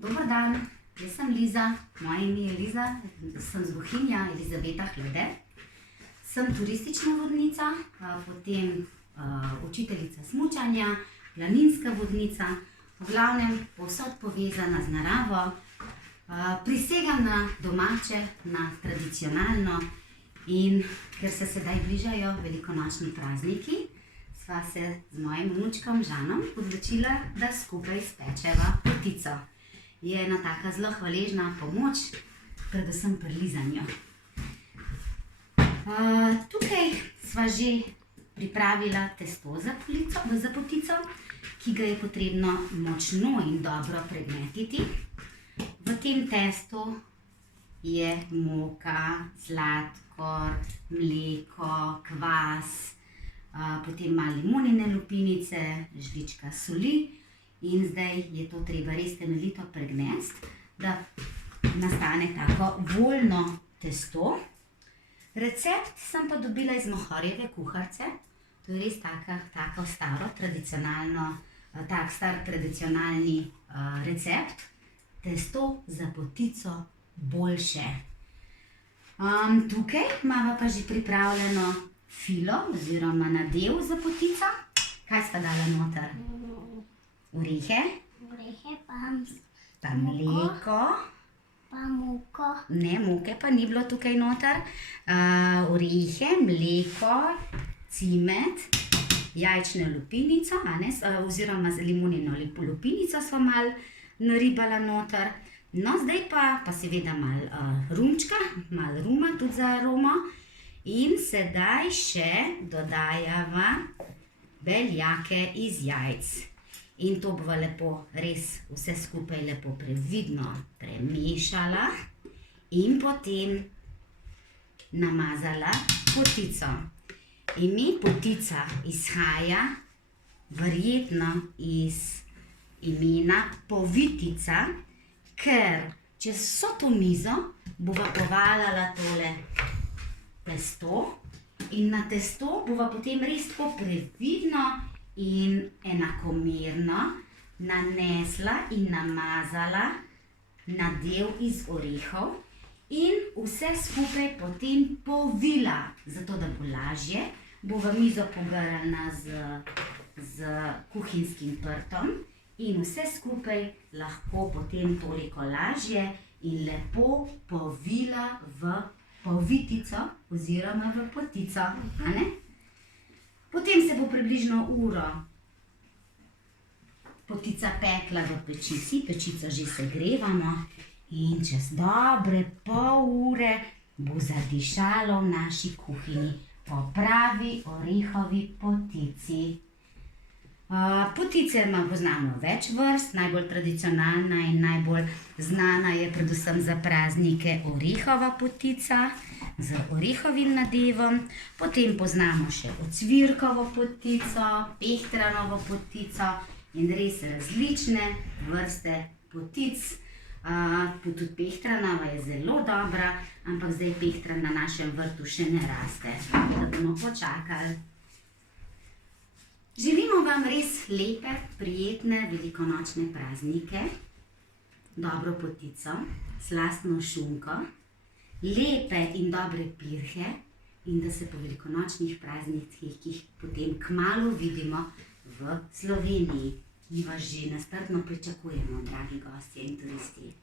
Dober dan, jaz sem Liza, moje ime je Liza, sem z Bohinja, Elizabeta Hlede. Sem turistična vodnica, potem učiteljica smučanja, planinska vodnica, v glavnem povsod povezana z naravo. Prisegam na domače, na tradicionalno in ker se sedaj bližajo velikonočni prazniki, sva se z mojim vnučkom Žanom odločila, da skupaj spečeva potico. Je ena taka zelo hvaležna pomoč, predvsem pri lizanju. Tukaj sva že pripravila testo za potico, ki ga je potrebno močno in dobro pregnetiti. V tem testu je moka, sladkor, mleko, kvas, potem malo limonine lupinice, žlička soli. In zdaj je to treba res temeljito pregnesti, da nastane tako voljno testo. Recept sem pa dobila iz Mohorjeve kuharice. To je res tako staro, star tradicionalni recept. Testo za potico boljše. Tukaj imamo pa že pripravljeno filo oziroma nadev za potico. Kaj sta dala noter? Orehe. Orehe Pa mleko. pa moko. Ne, moke pa ni bilo tukaj noter. Orehe, mleko, cimet, jajčne lupinico, oziroma limonino lupinico sva malo naribala noter. No, zdaj pa seveda malo rumčka, malo ruma tudi za aromo. In sedaj še dodajava beljake iz jajc. In to bova lepo, res vse skupaj lepo previdno premešala in potem namazala potico. Ime potica izhaja verjetno iz imena povitica, ker čez vso to mizo bova povaljala tole testo in na testo bova potem res tako previdno in enakomerno nanesla in namazala nadev iz orehov in vse skupaj potem povila. Zato, da bo lažje, bova mizo pogrnila z kuhinjskim prtom in vse skupaj lahko potem toliko lažje in lepo povila v povitico oziroma v potico. Potem se bo približno uro potica pekla v pečici, pečico že segrevamo in čez dobre pol ure bo zadišalo v naši kuhinji po pravi orehovi potici. Potice poznamo več vrst, najbolj tradicionalna in najbolj znana je predvsem za praznike orehova potica z orehovim nadevom. Potem poznamo še ocvirkovo potico, pehtranovo potico in res različne vrste potic. Tudi pehtranova je zelo dobra, ampak zdaj pehtran na našem vrtu še ne raste, da bomo počakali. Želimo vam res lepe, prijetne velikonočne praznike, dobro potico, slastno šunko, lepe in dobre pirhe in da se po velikonočnih praznikih potem kmalu vidimo v Sloveniji. Mi vas že nestrpno pričakujemo, dragi gostje in turisti.